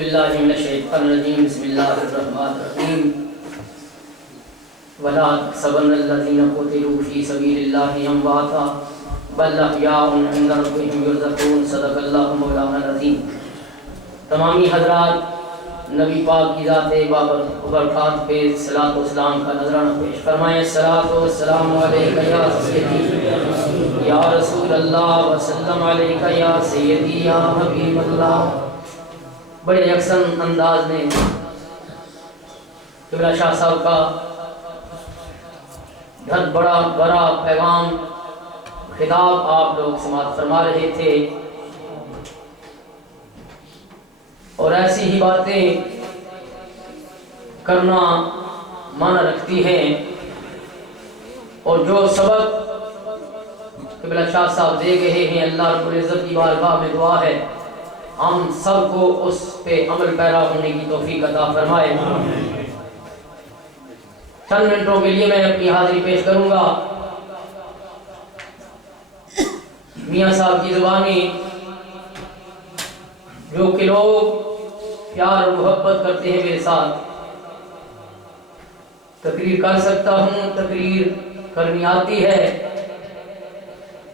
باللہ من الشیطان الرجیم بسم اللہ الرحمن الرحیم ولا تحسبن الذین قتلوا فی سبیل اللہ امواتا بل احیاء عند ربهم یرزقون صدق اللہ مولانا العظیم۔ تمامی حضرات نبی پاک کی ذات بابرکات پہ صلاۃ و سلام کا نذرانہ پیش فرمائیں۔ الصلاۃ والسلام علیکہ یا سیدی یا رسول اللہ وسلم علیکہ یا سیدی یا حبیب اللہ۔ بڑے یکساں انداز میں قبلہ شاہ صاحب کا بہت بڑا پیغام خطاب آپ لوگ سماعت فرما رہے تھے، اور ایسی ہی باتیں کرنا معنی رکھتی ہیں، اور جو سبق قبلہ شاہ صاحب دے گئے ہیں اللہ رب العزت کی بارگاہ میں دعا ہے ہم سب کو اس پہ عمل پیرا ہونے کی توفیق عطا فرمائے۔ چند منٹوں کے لیے میں اپنی حاضری پیش کروں گا۔ میاں صاحب کی زبانی جو کہ لوگ پیار اور محبت کرتے ہیں میرے ساتھ، تقریر کر سکتا ہوں، تقریر کرنی آتی ہے،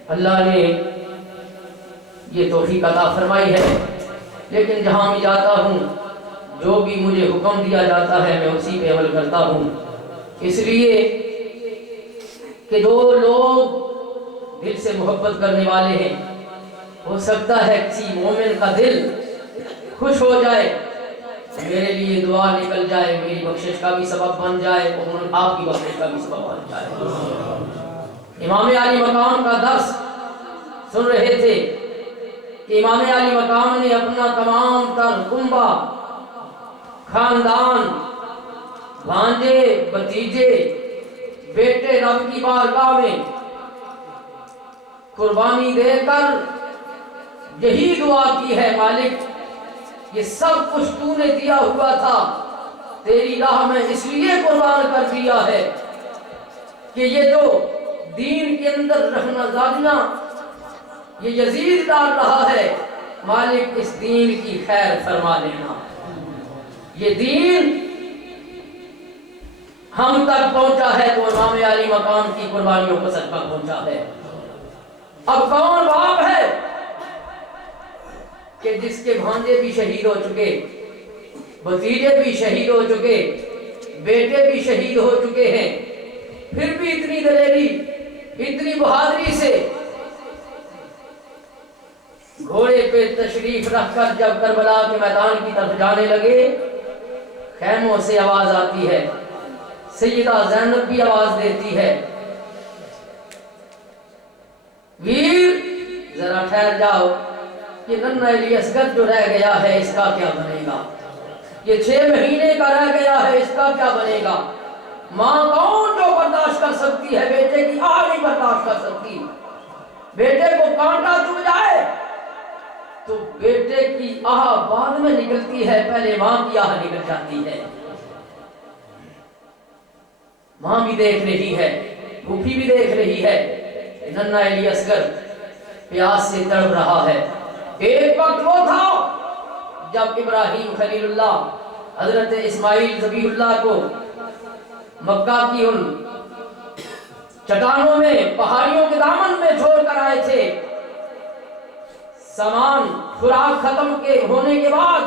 اللہ نے یہ توفیق عطا فرمائی ہے، لیکن جہاں بھی جاتا ہوں جو بھی مجھے حکم دیا جاتا ہے میں اسی پہ عمل کرتا ہوں، اس لیے کہ جو لوگ دل سے محبت کرنے والے ہیں ہو سکتا ہے کسی مومن کا دل خوش ہو جائے، میرے لیے دعا نکل جائے، میری بخشش کا بھی سبب بن جائے اور آپ کی بخشش کا بھی سبب بن جائے۔ امام علی مقام کا درس سن رہے تھے کہ امام علی مقام نے اپنا تمام تر کنبہ، خاندان، بھانجے، بھتیجے، بیٹے رب کی بارگاہ میں قربانی دے کر یہی دعا کی ہے، مالک یہ سب کچھ تو نے دیا ہوا تھا، تیری راہ میں اس لیے قربان کر دیا ہے کہ یہ جو دین کے اندر رہنا زادیاں یہ یزید ڈال رہا ہے، مالک اس دین کی خیر فرما لینا، یہ دین ہم تک پہنچا ہے تو امام علی مقام کی قربانیوں کو صدقہ پہنچا ہے۔ اب کون باپ ہے کہ جس کے بھانجے بھی شہید ہو چکے، بھتیجے بھی شہید ہو چکے، بیٹے بھی شہید ہو چکے ہیں، پھر بھی اتنی دلیری، اتنی بہادری سے گھوڑے پہ تشریف رکھ کر جب کربلا کے میدان کی طرف جانے لگے، خیموں سے آواز آتی ہے، سیدہ زینب بھی آواز دیتی ہے، ویر ذرا ٹھہر جاؤ، یہ ننھا علی اصغر جو رہ گیا ہے اس کا کیا بنے گا، یہ 6 مہینے کا رہ گیا ہے اس کا کیا بنے گا۔ ماں کون جو برداشت کر سکتی ہے، بیٹے کی آہ نہیں برداشت کر سکتی، بیٹے کو کانٹا چبھ جائے تو بیٹے کی آہ بعد میں نکلتی ہے، پہلے ماں کی آہ نکل جاتی ہے۔ ماں بھی دیکھ رہی ہے، پھوپھی بھی دیکھ رہی ہے، ننھا علی اصغر پیاس سے تڑپ رہا ہے۔ ایک وقت وہ تھا جب ابراہیم خلیل اللہ حضرت اسماعیل ذبیح اللہ کو مکہ کی ان چٹانوں میں، پہاڑیوں کے دامن میں چھوڑ کر آئے تھے، سامان خوراک ختم کے ہونے کے بعد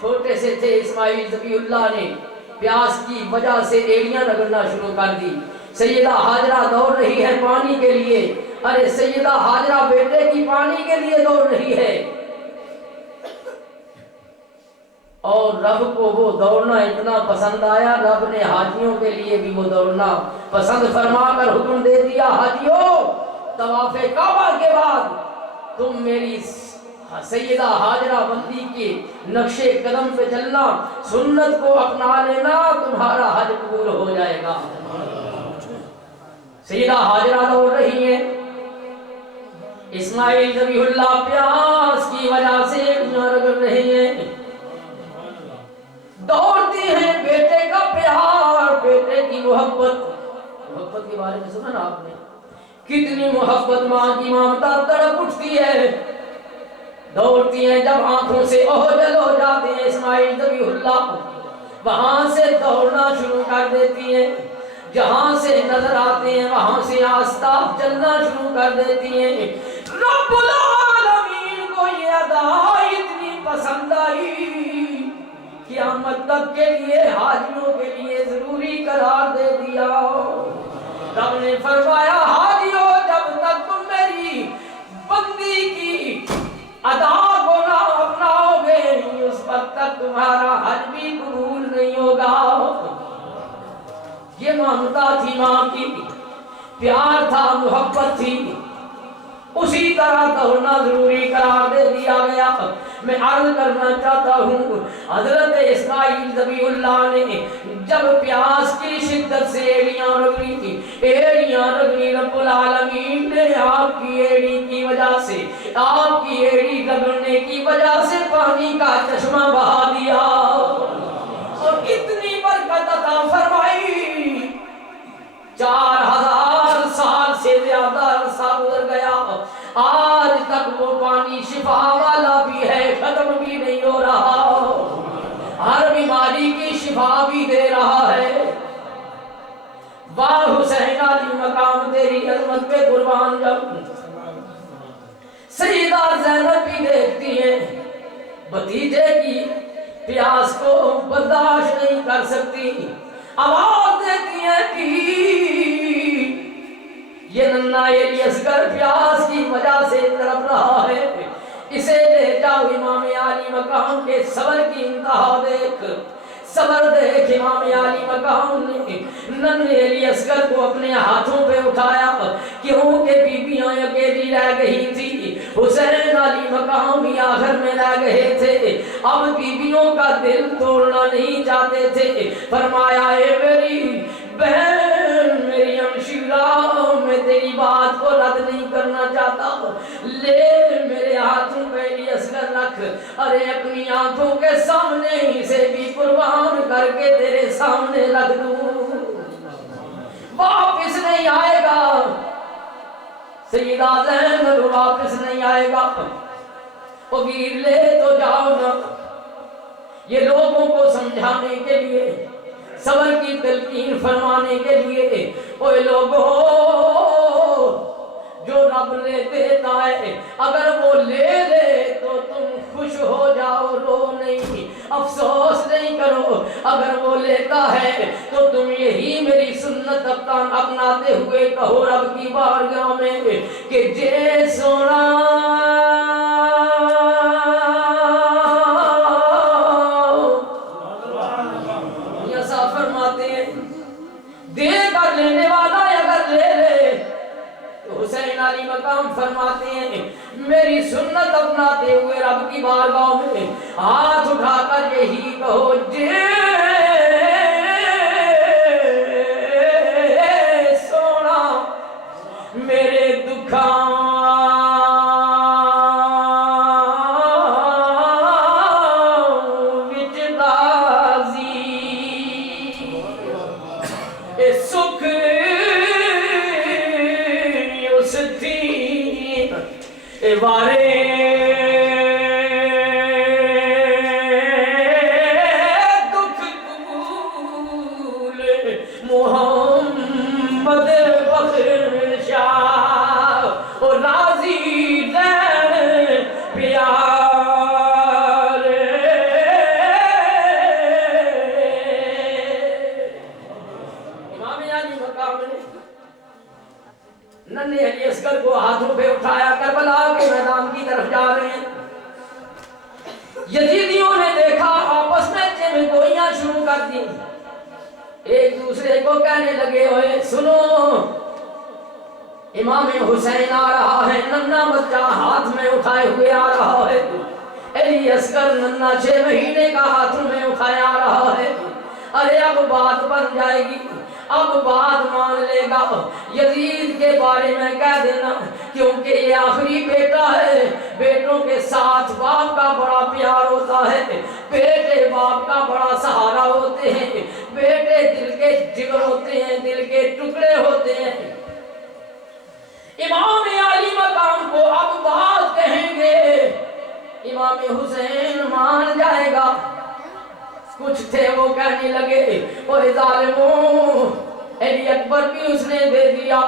چھوٹے سے تھے اسماعیل ذبیح اللہ نے پیاس کی وجہ سے ایڑیاں رگڑنا شروع کر دی۔ سیدہ ہاجرہ دوڑ رہی ہے پانی کے لیے، ارے سیدہ ہاجرہ بیٹے کی پانی کے لیے دوڑ رہی ہے، اور رب کو وہ دوڑنا اتنا پسند آیا، رب نے حاجیوں کے لیے بھی وہ دوڑنا پسند فرما کر حکم دے دیا، حاجیوں طواف کعبہ کے بعد تم میری سیدہ ہاجرہ بندی کے نقش قدم پہ چلنا، سنت کو اپنا لینا، تمہارا حج قبول ہو جائے گا۔ سیدہ ہاجرہ دوڑ رہی ہیں، اسماعیل ذبیح اللہ پیاس کی وجہ سے رگڑ رہی ہیں، دوڑتی ہیں، بیٹے کا پیار، بیٹے کی محبت کے بارے میں سنا نا آپ نے، کتنی محبت ماں کی ممتا تڑپ اٹھتی ہے، دوڑتی ہیں جب آنکھوں سے اوجھل ہو جاتے ہیں اسماعیل ذبیح اللہ، وہاں سے دوڑنا شروع کر دیتی ہیں، جہاں سے نظر آتے ہیں وہاں سے آستاب چلنا شروع کر دیتی ہیں۔ رب العالمین کو یہ ادا اتنی پسند آئی، قیامت تک کے لیے حاجیوں کے لیے ضروری قرار دے دیا۔ رب نے فرمایا حاجیوں جب تک تم میری بندی کی ادا کو نہ اپناؤ گے اس وقت تک تمہارا حج بھی قبول نہیں ہوگا۔ یہ ممتا تھی ماں کی، پیار تھا، محبت تھی، اسی طرح دوڑنا ضروری قرار دے دیا گیا۔ میں عرض کرنا چاہتا ہوں حضرت اسماعیل ذبیح اللہ نے جب پیاس کی شدت سے ایڑیاں رگڑی تھی، ایڑیاں رگڑی، رب العالمین نے آپ کی ایڑی کی وجہ سے، آپ کی ایڑی رگڑنے کی وجہ سے پانی کا چشمہ بہا دیا اور اتنی برکت عطا فرمائی۔ 4000 سال سے زیادہ عرصہ گزر گیا، آج تک وہ پانی شفا والا بھی ہے، ختم بھی نہیں ہو رہا، ہر بیماری کی شفا بھی دے رہا ہے۔ واہ حسین علی مقام تیری عظمت پہ قربان جاؤں۔ سیدہ زینب بھی دیکھتی ہیں بھتیجے کی پیاس کو برداشت نہیں کر سکتی، آواز دیتی ہیں کہ یہ ننھا علی اصغر پیاس کی وجہ سے تڑپ رہا ہے، اسے لے جاؤ امام علی مقام کے صبر کی انتہا دیکھ، صبر دیکھ۔ امام علی مقام نے ننھے علی اصغر کو اپنے ہاتھوں پہ اٹھایا کیونکہ بیویاں اکیلی رہ گئی تھی، حسین علی مقام بھی آخر میں رہ گئے تھے، اب بیویوں کا دل توڑنا نہیں چاہتے تھے۔ فرمایا اے میری بہن، میری ہمشیرہ، میں تیری بات کو رد نہیں کرنا چاہتا، لے میرے ہاتھوں پہ علی اصغر رکھ، ارے اپنی آنکھوں کے سامنے اسے بھی قربان کر کے تیرے سامنے رکھ دوں، واپس نہیں آئے گا، سیدہ زینب واپس نہیں آئے گا۔ او ویر لے تو جاؤ نا، یہ لوگوں کو سمجھانے کے لیے، صبر کی تلقین فرمانے کے لیے، اوے لوگوں جو رب نے دیتا ہے اگر وہ لے لے تو تم خوش ہو جاؤ، رو نہیں، افسوس نہیں کرو، اگر وہ لیتا ہے تو تم یہی میری سنت اپناتے ہوئے کہو رب کی بارگاہ میں کہ جے سونا دے کر لینے والا اگر لے لے تو حسین علی مقام فرماتے ہیں میری سنت اپناتے ہوئے رب کی بارگاہ میں ہاتھ اٹھا کر یہی کہو جے سونا میرے دکھاں وچ راضی اے سکھ اس تھی اے وارے دکھ قبول محمد بخر شاہ اور راضی رہن پیار ننھے علی اصغر کو ہاتھوں پہ اٹھایا کربلا کے میدان کی طرف جا رہے ہیں۔ یزیدیوں نے دیکھا آپس میں جنگ گوئیاں شروع کر دی، ایک دوسرے کو کہنے لگے ہوئے سنو امام حسین آ رہا ہے، ننھا بچہ ہاتھ میں اٹھائے ہوئے آ رہا ہے، علی اصغر ننھا 6 مہینے کا ہاتھوں میں اٹھائے آ رہا ہے، ارے اب بات بن جائے گی، اب بات مان لے گا، یزید کے بارے میں کہہ دینا کیونکہ یہ آخری بیٹا ہے، بیٹوں کے ساتھ باپ کا بڑا پیار ہوتا ہے، بیٹے باپ کا بڑا سہارا ہوتے ہیں، بیٹے دل کے جگر ہوتے ہیں، دل کے ٹکڑے ہوتے ہیں۔ امام علی مقام کو اب بات کہیں گے امام حسین مان جائے گا. کچھ تھے وہ کہنے لگے اوہ ظالموں، علی اکبر بھی اس نے دے دیا،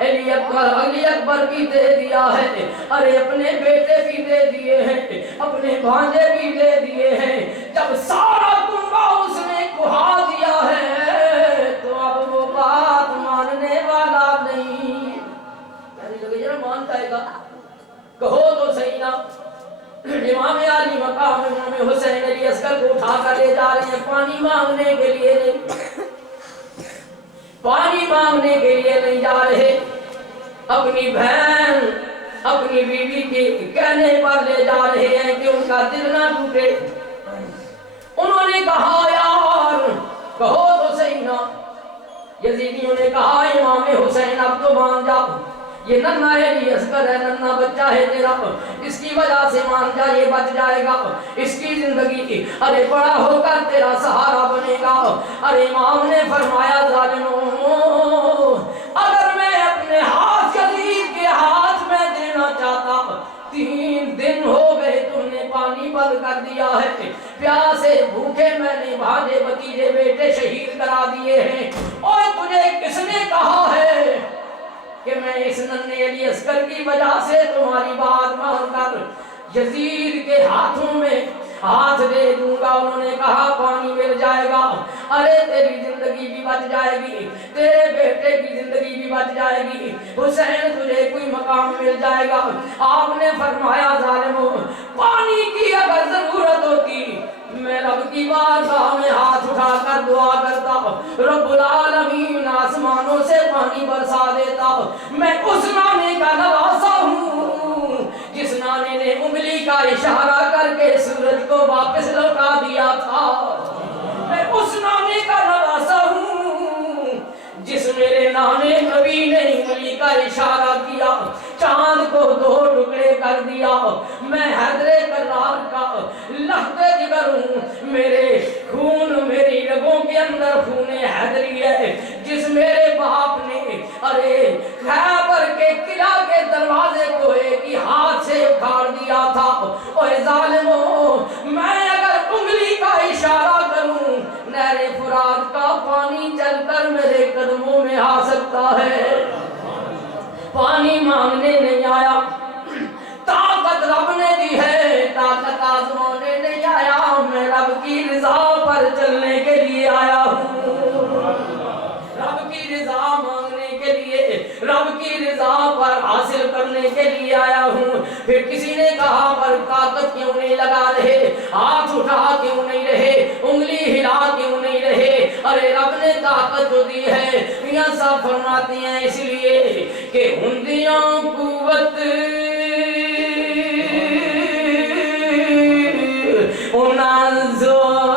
علی اکبر بھی دے دیا ہے، ارے اپنے بیٹے بھی دے دیے ہیں، اپنے بھانجے بھی دے دیے ہیں. جب سارا کنبہ اس نے کہا دیا ہے تو اب وہ بات ماننے والا نہیں. کہنے لگے یہ مان جائے گا، کہو تو صحیح نا. امام علی مقام امام حسین علی اصغر کو اٹھا کر لے جا رہے ہیں پانی مانگنے کے لیے نہیں، پانی مانگنے کے لیے نہیں جا رہے، اپنی بہن اپنی بیوی کے کہنے پر لے جا رہے ہیں کہ ان کا دل نہ ٹوٹے. انہوں نے کہا یار کہو تو صحیح نا. یزیدیوں نے کہا امام حسین اب تو مان جاؤ، یہ ننھا ہے علی اصغر ہے، ننھا بچہ ہے تیرا، اس کی وجہ سے مان جا، یہ بچ جائے گا، اس کی زندگی کی ارے بڑا ہو کر تیرا سہارا بنے گا. ارے امام نے فرمایا ظالموں، اگر میں اپنے ہاتھ یزید کے ہاتھ میں دینا چاہتا، 3 دن ہو گئے تم نے پانی بند کر دیا ہے، پیاسے بھوکے میں نے بھانجے بتیجے بیٹے شہید کرا دیے ہیں، اور تجھے کس نے کہا ہے کہ میں اس ننھے علی اصغر کی وجہ سے تمہاری بات مان کر یزید کے ہاتھوں میں ہاتھ دے دوں گا. انہوں نے کہا پانی مل جائے گا، ارے تیری زندگی بھی بچ جائے گی، تیرے بیٹے کی زندگی بھی بچ جائے گی، حسین تجھے کوئی مقام مل جائے گا. آپ نے فرمایا ظالموں، پانی کی اگر ضرورت ہوتی میں رب کی بارگاہ میں ہاتھ اٹھا کر دعا کرتا، رب العالمین آسمانوں سے پانی برسا دیتا. میں اس نانے کا نواسا ہوں جس نانے نے انگلی کا اشارہ کر کے سورج کو واپس لوٹا دیا تھا. میں اس نانے کا نواسا ہوں جس میرے نانے نبی نے انگلی کا اشارہ کیا چاند کو 2 ٹکڑے کر دیا. میں حیدر کرار کا لخت جگر ہوں، میرے خون میری رگوں کے اندر خون حیدری ہے. جس میرے باپ نے ارے خیبر کے قلعہ کے دروازے کو ایک ہی ہاتھ سے اکھاڑ دیا تھا، اور ظالموں میں اگر انگلی کا اشارہ کروں نہر فرات کا پانی چل کر میرے قدموں میں آ سکتا ہے. پانی مانگنے نہیں آیا، طاقت رب نے دی ہے، طاقت آزمانے نہیں آیا، میں رب کی رضا پر چلنے کے لیے آیا ہوں، رب کی رضا مانگنے کے لیے، رب کی رضا پر حاصل کرنے کے لیے آیا ہوں. پھر کسی نے کہا پر طاقت کیوں نہیں لگا رہے، ہاتھ اٹھا کیوں نہیں رہے، انگلی ہلا کیوں نہیں رہے. ارے رب نے طاقت جو دی ہے، میاں صاحب فرماتے ہیں اس لیے کہ ہندیاں قوت انہاں زور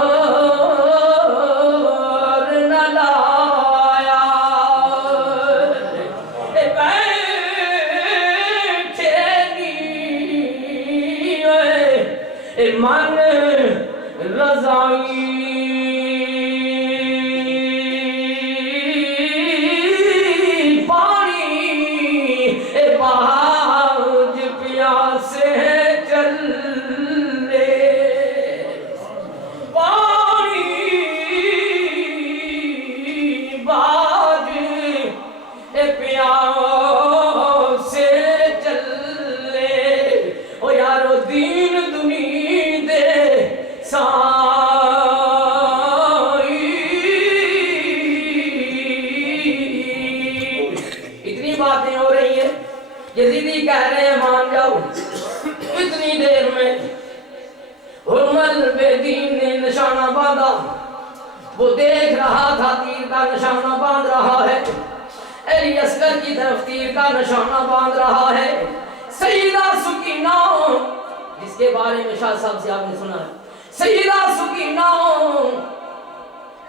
نہ لایا، بیٹھے نہیں من رضائی یزیدی کہہ رہے ہیں مان جاؤ. اتنی دیر میں حرمل بے دین نے نشانہ باندھا، وہ دیکھ رہا تھا تیر کا نشانہ باندھ رہا ہے، علی اصغر کی طرف تیر کا نشانہ باندھ رہا ہے. سیدہ سکینہ جس کے بارے میں شاہ صاحب سے آپ نے سنا ہے، سیدہ سکینہ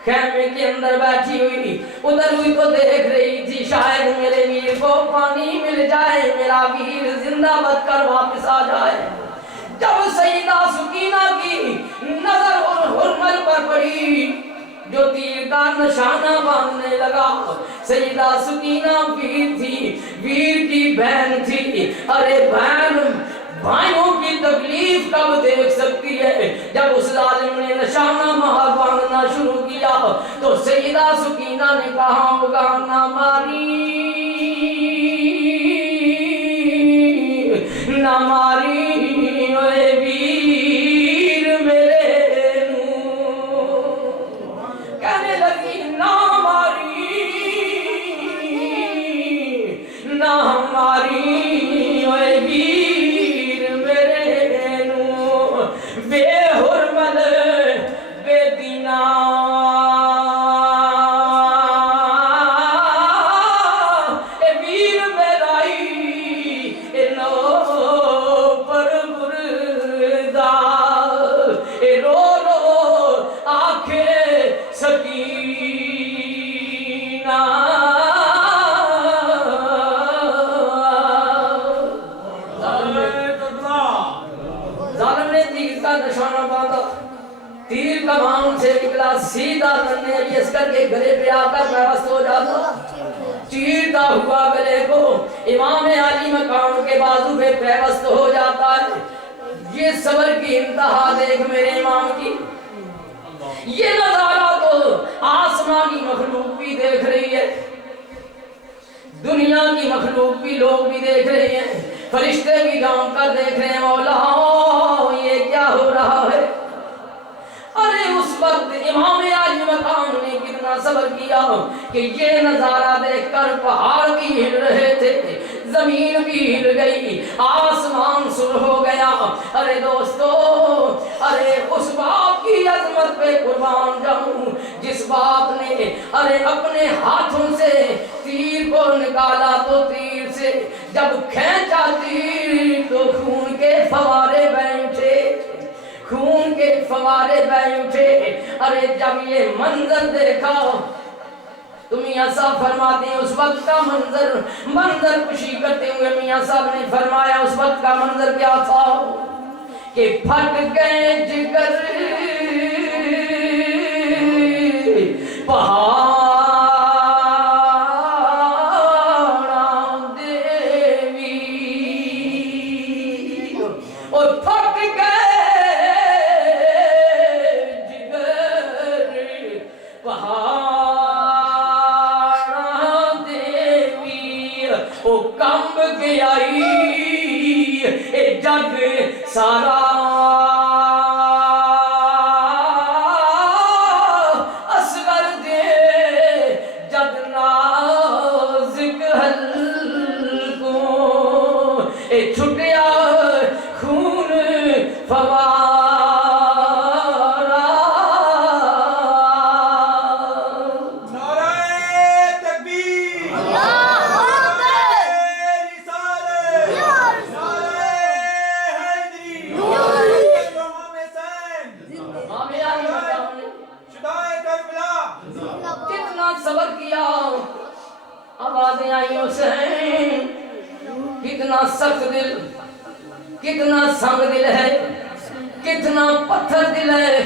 خیمے کے اندر بیٹھی ہوئی ادھر ہوئی تو دیکھ رہی تھی شاید میرے ویر کو پانی مل جائے، میرا ویر زندہ بچ کر واپس آ جائے. جب سیدہ سکینہ کی نظر ان حرمل پر پڑی جو تیر کا نشانہ باندھنے لگا، سیدہ سکینہ ویر تھی، ویر کی بہن تھی. ارے بہن بھائیوں کی تکلیف کب دیکھ سکتی ہے؟ جب اس ظالم نے نشانہ مہا باندھنا شروع کیا تو سیدہ سکینہ نے کہا ہوگا نہ ماری نہ ماری اے ویر میرے نو، کہنے لگی نہ ماری نہ ماری اے ویر میرے نو، بے حرمت بے دینہ اے ویر میرائی اے نو پر بردہ اے رو رو آنکھیں سکینہ، ظالم نے تیر کا نشانہ باندھا، تیر کمان سے نکلا سیدھا ننھے علی اصغر کے گلے پہ آ کر پیوست ہو جاتا، چیرتا ہوا گلے کو امام علی مقام کے بازو پہ پیوست ہو جاتا ہے۔ یہ صبر کی انتہا دیکھ میرے امام کی، یہ نظارہ تو آسمانی مخلوق بھی دیکھ رہی ہے، دنیا کی مخلوق بھی، لوگ بھی دیکھ رہے ہیں، فرشتے بھی جھانک کر دیکھ رہے ہیں، مولا یہ کیا ہو رہا ہے؟ ارے اس وقت امام علی مقام نے کتنا صبر کیا کہ یہ نظارہ دیکھ کر پہاڑ بھی ہل رہے تھے، زمین بھی ہل گئی، آسمان سر ہو گیا۔ ارے دوستو، ارے اس باپ کی عظمت پہ قربان جاؤں جس باپ نے ارے اپنے ہاتھوں سے تیر کو نکالا تو تیر سے جب کھینچا تیر تو خون کے فوارے بہ اٹھے، خون کے فوارے بہ اٹھے۔ ارے جب یہ منظر دیکھا تو میاں صاحب فرماتے ہیں اس وقت کا منظر کشی کرتے ہوئے میاں صاحب نے فرمایا اس وقت کا منظر کیا تھا کہ پھٹ گئے جگر پہاڑ کمب گئی اے جگ سارا، اصغر دے جگ نازک حلقوں اے چھٹیا خون فوارا۔ صبر کیا، آوازیں آئی حسین کتنا سخت دل، کتنا سنگ دل ہے، کتنا پتھر دل ہے۔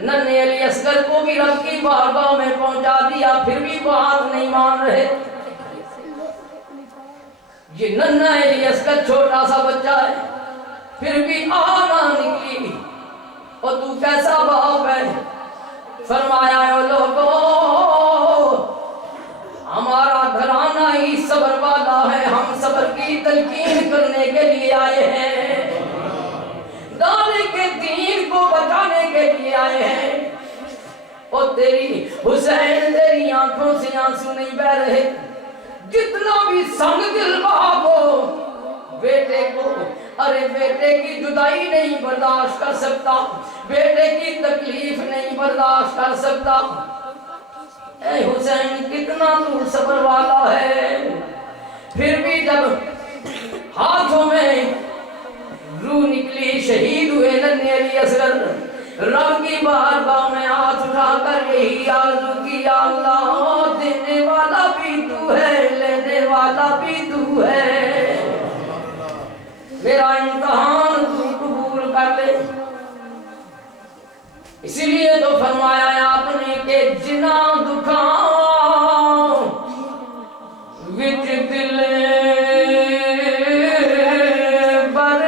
ننھے علی اصغر کو بھی رب کی بارگاہ میں پہنچا دیا، پھر بھی بات نہیں مان رہے۔ یہ ننھا علی اصغر چھوٹا سا بچہ ہے، پھر بھی آنا نکلی، اور تو کیسا باپ ہے؟ فرمایا اے لوگو ہمارا گھرانہ ہی صبر والا ہے، ہم صبر کی تلقین کرنے کے لیے آئے ہیں، دانے کے دین کو بچانے کے لیے آئے ہیں۔ اور تیری حسین تیری آنکھوں سے آنسو نہیں بہ رہے، جتنا بھی سنگ دل باپ ہو بیٹے کو، ارے بیٹے کی جدائی نہیں برداشت کر سکتا، بیٹے کی تکلیف نہیں برداشت کر سکتا۔ اے حسین کتنا تو صبر والا ہے، پھر بھی جب ہاتھوں میں روح نکلی، شہید ہوئے ننھے علی اصغر، رب کی بارگاہ میں ہاتھ اٹھا کر یہی عرض کی، یا اللہ دینے والا بھی تو ہے، لینے والا بھی تو ہے، میرا امتحان تو قبول کر لے۔ اسی لیے تو فرمایا ہے آپ نے کہ جنا دکھاں وچ دل بر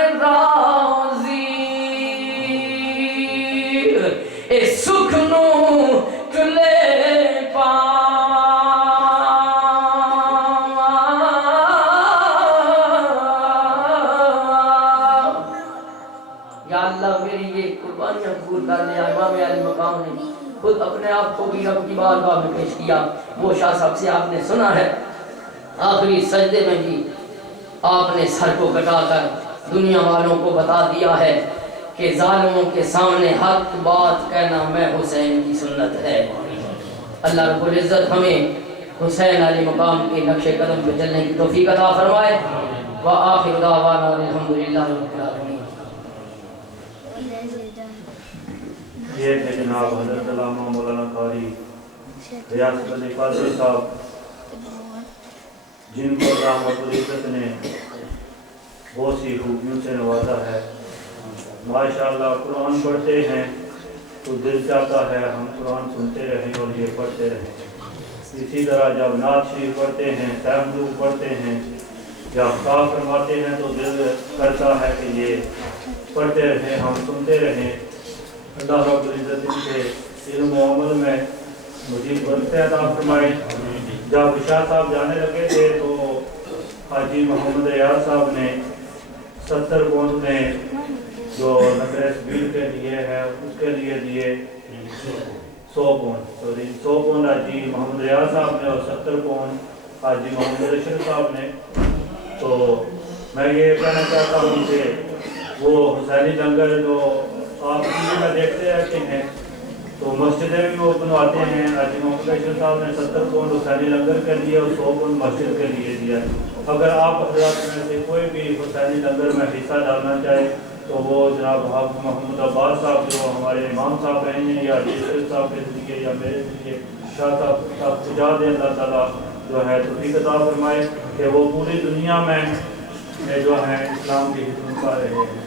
اپنے آپ کو بھی رب کی بارگاہ میں پیش کیا. وہ شاہ صاحب سے آپ نے سنا ہے آخری سجدے میں بھی آپ نے سر کو کٹا کر دنیا والوں کو بتا دیا ہے کہ ظالموں کے سامنے حق بات کہنا میں حسین کی سنت ہے. اللہ رب العزت ہمیں حسین علی مقام کے نقش قدم پہ چلنے کی توفیق عطا فرمائے. وآخر دعوانا الحمدللہ رب العالمین. یہ تھے جناب حضرت علامہ مولانا قاری ریاست علی قادری صاحب جن کو اللہ رب العزت نے بہت سی خوبیوں سے نوازا ہے. ماشاءاللہ قرآن پڑھتے ہیں تو دل چاہتا ہے ہم قرآن سنتے رہیں اور یہ پڑھتے رہیں. اسی طرح جب نعت شریف پڑھتے ہیں تحمد پڑھتے ہیں یا خطاب فرماتے ہیں تو دل کرتا ہے کہ یہ پڑھتے رہیں ہم سنتے رہیں. اللہ رب العزت ان کے علم و عمل میں مزید برکت عطا فرمائے. جب شاہ صاحب جانے لگے تھے تو حاجی محمد ریاض صاحب نے 70 پوند میں جو نقل سبیل کے لیے ہے اس کے لیے دیے 100 پوند حاجی محمد ریاض صاحب نے اور 70 پوند حاجی محمد رشید صاحب نے. تو میں یہ کہنا چاہتا ہوں کہ وہ حسینی لنگر جو آپ ٹی وی میں دیکھتے رہتے ہیں تو مسجدیں بھی وہ بنواتے ہیں. حاجی محمد رشید صاحب نے 70 پوند حسینی لنگر کے لیے اور 100 پوند مسجد کے لیے دیا. اگر آپ حضرات میں سے کوئی بھی حسینی لنگر میں حصہ ڈالنا چاہے تو وہ جناب حافظ محمود عباس صاحب جو ہمارے امام صاحب ہیں یا جیسر صاحب کے ذریعے یا میرے ذریعے شاہ صاحب پجا دیں. اللہ تعالیٰ جو ہے توفیق عطا فرمائے کہ وہ پوری دنیا میں جو ہے اسلام کی خدمت کر رہے ہیں.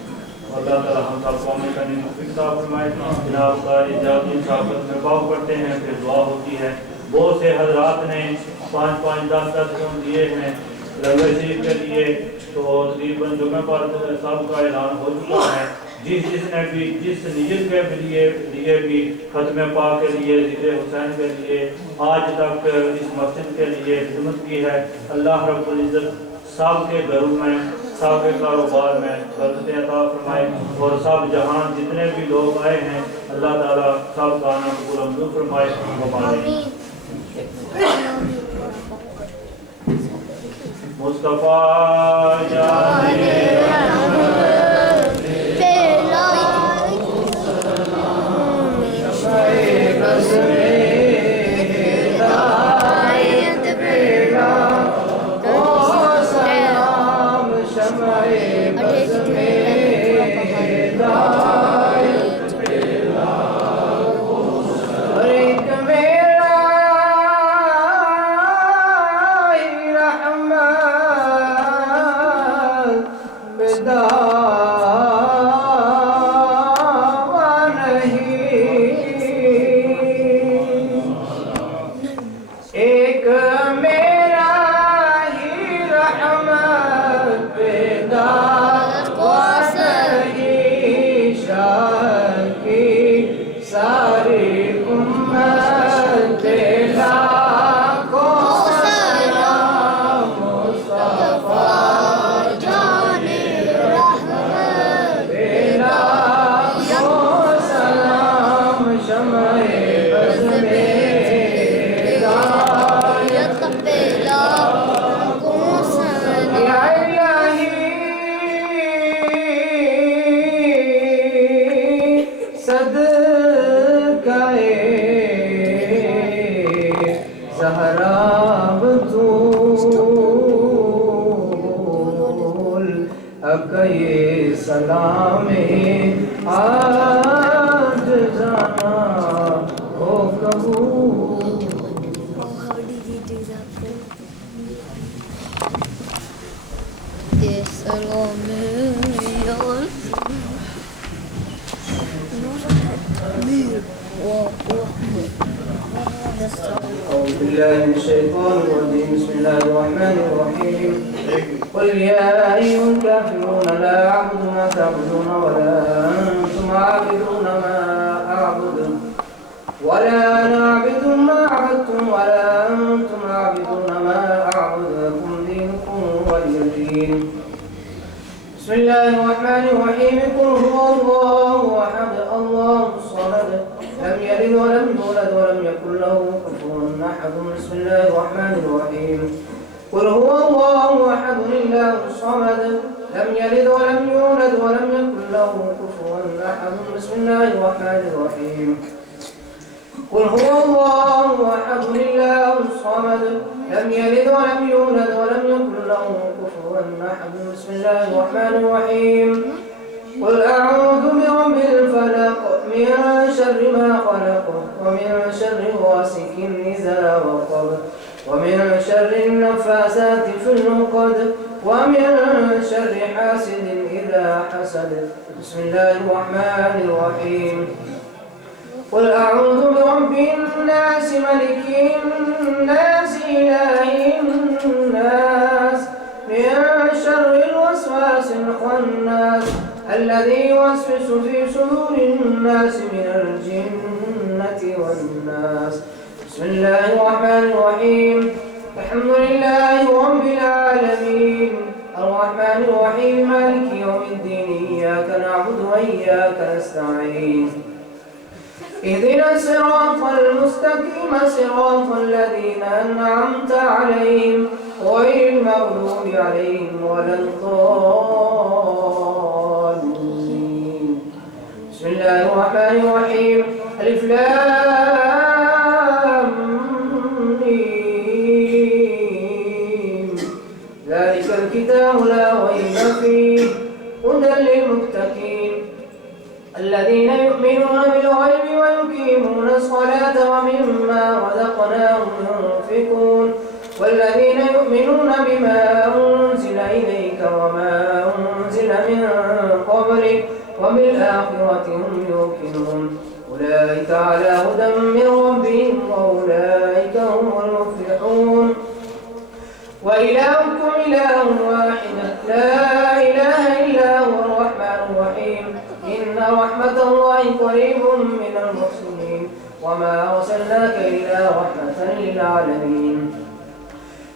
اللہ تعالیٰ ہم سب کو عمل کرنے کی توفیق عطا فرمائے. جناب قاری جاتی صحابت میں پاک پڑھتے ہیں پھر دعا ہوتی ہے. بہت سے حضرات نے 5-5 10-10 پوند دیے ہیں لنگر شریف کے لیے. تو تقریباً جمعہ پر صاحب کا اعلان ہو چکا ہے. جس نے بھی جس نیت کے لیے بھی ختم پاک کے لیے ذکر حسین کے لیے آج تک اس مسجد کے لیے خدمت کی ہے اللہ رب العزت سب کے گھروں میں سب کے کاروبار میں برکتیں عطا فرمائے. اور سب جہاں جتنے بھی لوگ آئے ہیں اللہ تعالیٰ سب کا نام قبول منظور فرمائے. ہمارے مصطفیٰ جانے سلام آج جانا ہو قبول. أعوذ بالله من الشيطان الرجيم. بسم الله الرحمن الرحيم. قل يا أيها الكافرون لا أعبد ما تعبدون ولا أنتم عابدون ما أعبد ولا أنا عابد ما عبدتم ولا أنتم عابدون ما أعبد لكم دينكم ولي دين. بسم الله الرحمن الرحيم. قل هو الله أحد الله الصمد لم يلد ولم يولد ولم يكن له كفوا أحد. بسم الله الرحمن الرحيم. قل هو الله أحد الله الصمد لم يلد ولم يولد ولم يكن له كفوا أحد. بسم الله الرحمن الرحيم. قل هو الله أحد الله الصمد لم يلد ولم يولد ولم يكن له كفوا أحد. بسم الله الرحمن الرحيم. قل أعوذ برب الفلق من شر ما خلق ومن شر غاسق إذا وقب ومن شر النفاثات في العقد ومن شر حاسد إذا حسد. بسم الله الرحمن الرحيم. قل أعوذ برب الناس ملك الناس إله الناس من شر الوسواس الخناس الذي يوسوس في صدور الناس من الجنة والناس. بسم الله الرحمن الرحيم. الحمد لله رب العالمين الرحمن الرحيم مالك يوم الدين إياك نعبد وإياك نستعين اهدنا الصراط المستقيم صراط الذين أنعمت عليهم غير المغضوب عليهم ولا الضالين. بسم الله الرحمن الرحيم. ألف لام ميم ذلك الكتاب لا ريب فيه هدى للمتقين الذين يؤمنون بالغيب ويقيمون الصلاة ومما رزقناهم ينفقون والذين يؤمنون بما أنزل إليك وما أنزل من قبلك وبالآخرة هم يوقنون أولئك على هدى من ربهم وأولئك هم المفلحون. وإلهكم إله واحد لا إله إلا هو الرحمن الرحيم. إن رحمة الله قريب من المحسنين وما أرسلناك إلا رحمة للعالمين.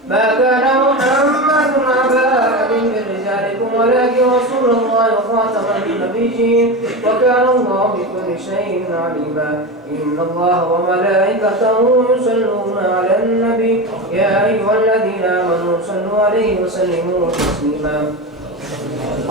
ما كان محمد أبا أحد من رجالكم ولكن رسول الله وخاتم النبيين وكان الله بكل شيء عليما. إن الله وملائكته يصلون على النبي يا أيها الذين آمنوا صلوا عليه وسلموا تسليما.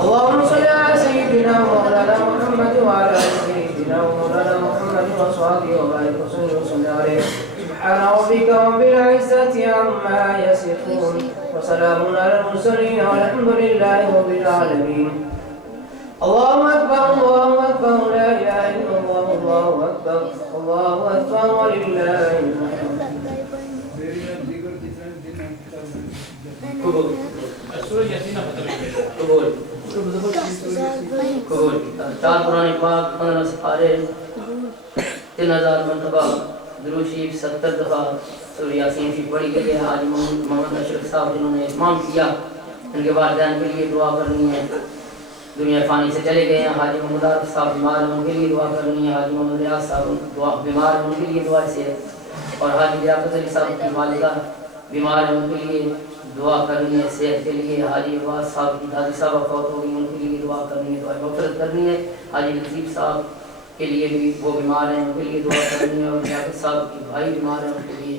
اللهم صل على سيدنا ومولانا محمد وعلى آل سيدنا ومولانا محمد وصحبه وبارك وسلم عليه. سبحان ربك رب العزة عما يصفون وسلام على المرسلين والحمد لله رب العالمين. الله أكبر الله أكبر لا إله إلا الله الله أكبر الله أكبر ولله الحمد. چار قرآن پاک 15 سپارے 3000 مرتبہ درود شریف 70 دفعہ سورہ یاسین شریف پڑھی گئی ہے. حاجی محمد اشرف صاحب جنہوں نے اتمام کیا ان کے والدین کے لیے دعا کرنی ہے. دنیا فانی سے چلے گئے ہیں. حاجی محمد عارف صاحب بیمار ہیں ان کے لیے دعا کرنی ہے. حاجی محمد ریاض صاحب بیمار ہیں ان کے لیے دعا سے. اور حاجی لیاقت علی صاحب کی والدہ بیمار ہیں ان کے لیے دعا کرنی ہے صحت کے لیے. حاجی عباس صاحب کی دادی صاحبہ فوت ہو گئی ان کے لیے دعا کرنی ہے دعا مغفرت کرنی ہے. حاجی لطیف صاحب کے لیے بھی وہ بیمار ہیں ان کے لیے دعا کرنی ہے. اور لیاقت صاحب کی بھائی بیمار ہیں ان کے لیے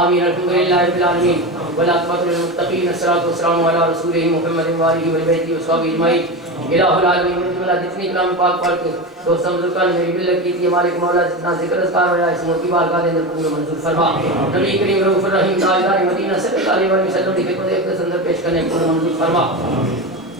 آمین. الحمدللہ رب العالمین والعاقبۃ للمتقین الصلاۃ والسلام علی رسولہ محمد وآلہ وبیتہ وصحبہ اجمعین. الہ العالمین جتنی کلام پاک پڑھ کے دوستوں بزرگان نے میری ملت کی تھی مالک مولا جتنا ذکر اذکار ہوا اس موت کی بارگاہ کے اندر قبول منظور فرما. نبی کریم رؤوف الرحیم تاجدار مدینہ صلی اللہ علیہ وسلم کی خدمت اقدس اندر پیش کرنے قبول منظور فرما.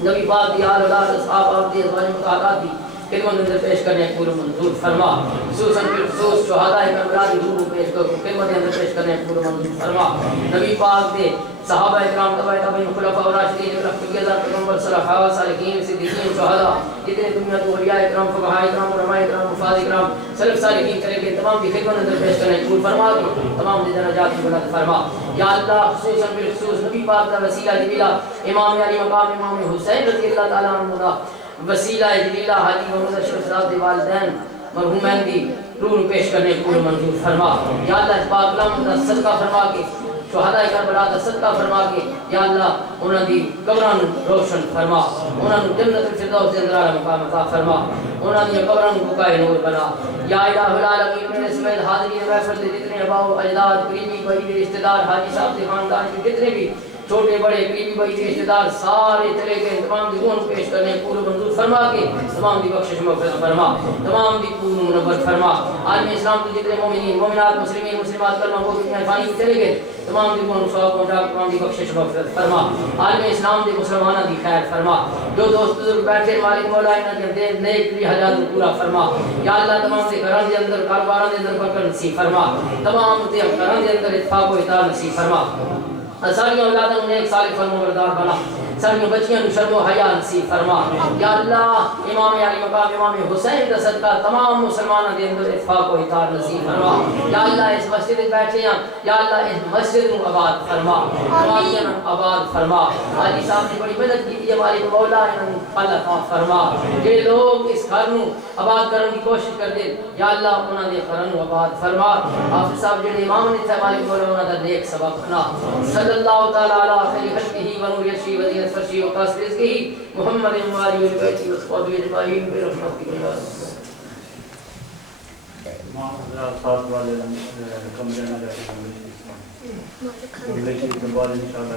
نبی پاک دی آل اولاد اصحاب آپ دی ازواج مطہرات دی خدمت اندر پیش کرنے قبول منظور فرما. خصوصاً بالخصوص شہداء کربلا دی روح پیش کر خدمت اندر پیش کرنے قبول منظور فرما. نبی پاک دے صحابہ اکرام تابعین خلفاء راشدین رفیقہ پیغمبر صالحین صالحین صدیقین شہداء جتنے دنیا کے اولیاء اکرام فقہاء اکرام علماء اکرام حفاظ اکرام سلف صالحین کرے گے تمام کی خدمت اندر پیش کرنے قبول فرما دو. تمام کی درجات کو بلند فرما یا اللہ. خصوصاً بالخصوص نبی پاک کا وسیلہ جلیلہ امام علی مقام امام حسین رضی اللہ تعالیٰ عنہ کا وسیلہ جلیلہ حاجی محمد اشرف صاحب کے والدین مرحومین کی روح پیش کرنے قبول منظور فرما. یا اللہ اس پاک کلام کا صدقہ فرما کے شہداء کربلا دا صدقہ فرما کے یا اللہ انہاں دی قبراں نوں روشن فرما، انہاں نوں جنت الفردوس دے اندر اعلی مقام عطا فرما، انہاں دی قبراں نوں بقائے نور بنا یا الہ العالمین۔ میرے سمیت حاضرین محفل دے جتنے آباء و اجداد، قریبی قریبی رشتہ دار، حاجی صاحب کے خاندان کے جتنے بھی چھوٹے بڑے قریبی بڑی رشتہ دار سارے چلے گئے، تمام دی دعاؤں پیش کرنے پورا منظور فرما کے تمام دی بخشش مغفرت فرما، تمام دی پور منور فرما۔ عالم اسلام کے جتنے مومنین مومنات مسلمین مسلمات کلمہ گو دنیا فانی میں چلے گئے، تمام دی دعاؤں ثواب پہنچا، تمام دی بخشش مغفرت فرما۔ عالم اسلام دے مسلمانہ دی خیر فرما، جو دوست بزرگ بیٹھے مالک مولا انہاں دے نیک بھی حاجات پورا فرما یا اللہ۔ تمام دے گھراں دے اندر کاروباراں دے اندر برکت نصیب فرما، تمام دے گھراں دے اندر اتفاق و اتحاد نصیب فرما۔ ساری اولادوں نے ایک صالح فرمانبردار بنا، ساری بچیاں نو شرم و حیا نصیب فرما یا اللہ۔ امام علی مقام امام حسین کا صدقہ تمام مسلمانوں کے اندر اتفاق و اتحاد نصیب فرما یا اللہ۔ اس مسجد میں بیٹھے ہیں یا اللہ، اس مسجد کو آباد فرما، نمازیاں آباد فرما۔ حاجی صاحب نے بڑی مدد کی ہماری مولا انہوں اللہ فرما، یہ لوگ اس گھر نو آباد کرنے کی کوشش کر دے یا اللہ، انہوں نے گھر نو آباد فرما۔ حافظ صاحب جڑے امام نے تھے ہماری مولا انہوں نے نیک سبق بنا۔ صلی اللہ تعالی علی خیر خلقہ و نور یشی و زینت فرشی و قاصر رزقہ محمد و آلہ و بیتہ و صحبہ اجمعین برحمتک یا اللہ۔ حضرات ساتھ والے کمرے میں رہتے ہیں کے بعد انشاءاللہ